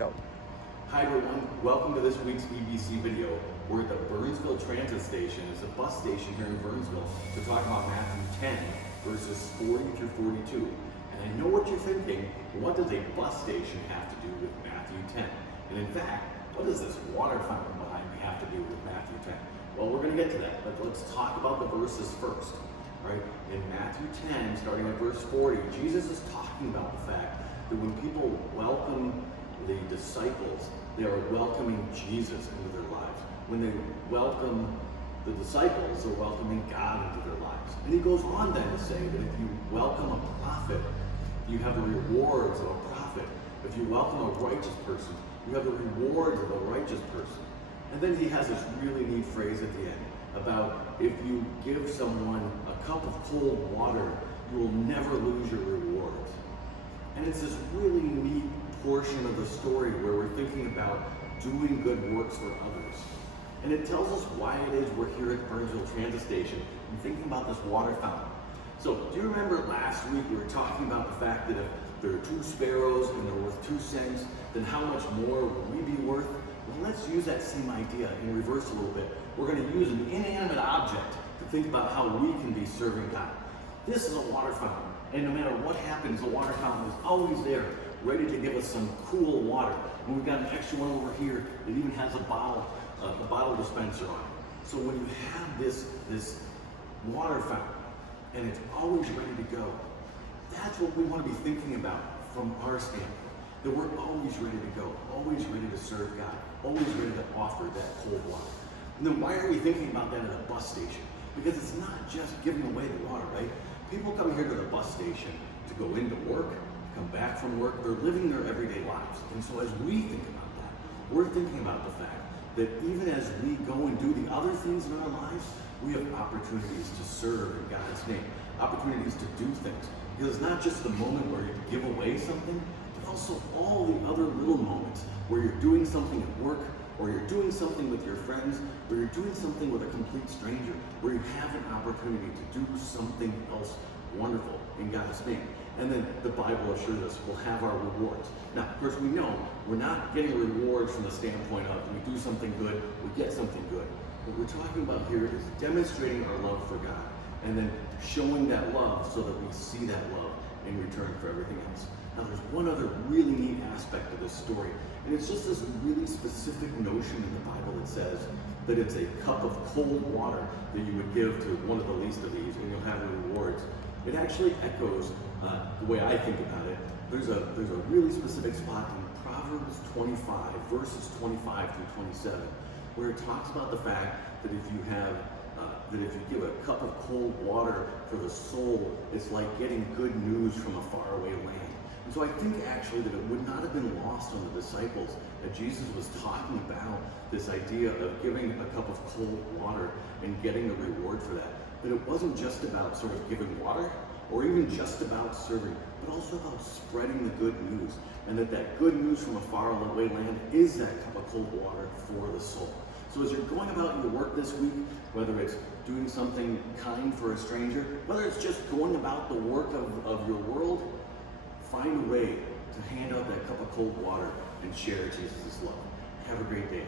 Go. Hi everyone, welcome to this week's EBC video. We're at the Burnsville Transit Station. It's a bus station here in Burnsville to talk about Matthew 10, verses 40 through 42. And I know what you're thinking, what does a bus station have to do with Matthew 10? And in fact, what does this water fountain behind me have to do with Matthew 10? Well, we're going to get to that, but let's talk about the verses first. Right? In Matthew 10, starting at verse 40, Jesus is talking about the fact that when people welcome the disciples, they are welcoming Jesus into their lives. When they welcome the disciples, they're welcoming God into their lives. And he goes on then to say that if you welcome a prophet, you have the rewards of a prophet. If you welcome a righteous person, you have the rewards of a righteous person. And then he has this really neat phrase at the end about if you give someone a cup of cold water, you will never lose your rewards. And it's this really neat portion of the story where we're thinking about doing good works for others. And it tells us why it is we're here at Burnsville Transit Station and thinking about this water fountain. So do you remember last week we were talking about the fact that if there are 2 sparrows and they're worth 2 cents, then how much more would we be worth? Well, let's use that same idea in reverse a little bit. We're going to use an inanimate object to think about how we can be serving God. This is a water fountain, and no matter what happens, the water fountain is always there, ready to give us some cool water. And we've got an extra one over here that even has a bottle dispenser on it. So when you have this water fountain, and it's always ready to go, that's what we want to be thinking about from our standpoint. That we're always ready to go, always ready to serve God, always ready to offer that cold water. And then why are we thinking about that at a bus station? Because it's not just giving away the water, right? People come here to the bus station to go into work, come back from work, they're living their everyday lives. And so as we think about that, we're thinking about the fact that even as we go and do the other things in our lives, we have opportunities to serve in God's name, opportunities to do things. Because it's not just the moment where you give away something, but also all the other little moments where you're doing something at work, or you're doing something with your friends, or you're doing something with a complete stranger, where you have an opportunity to do something else wonderful in God's name. And then the Bible assures us we'll have our rewards. Now, of course, we know we're not getting rewards from the standpoint of we do something good, we get something good. What we're talking about here is demonstrating our love for God, and then showing that love so that we see that love in return for everything else. Now, there's one other really neat aspect of this story, and it's just this really specific notion in the Bible that says that it's a cup of cold water that you would give to one of the least of these, and you'll have your rewards. It actually echoes the way I think about it. There's a really specific spot in Proverbs 25, verses 25 through 27, where it talks about the fact that if you give a cup of cold water for the soul, it's like getting good news from a faraway land. And so I think actually that it would not have been lost on the disciples that Jesus was talking about this idea of giving a cup of cold water and getting a reward for that. That it wasn't just about sort of giving water or even just about serving, but also about spreading the good news. And that good news from a faraway land is that cup of cold water for the soul. So as you're going about your work this week, whether it's doing something kind for a stranger, whether it's just going about the work of your world, find a way to hand out that cup of cold water and share Jesus' love. Have a great day.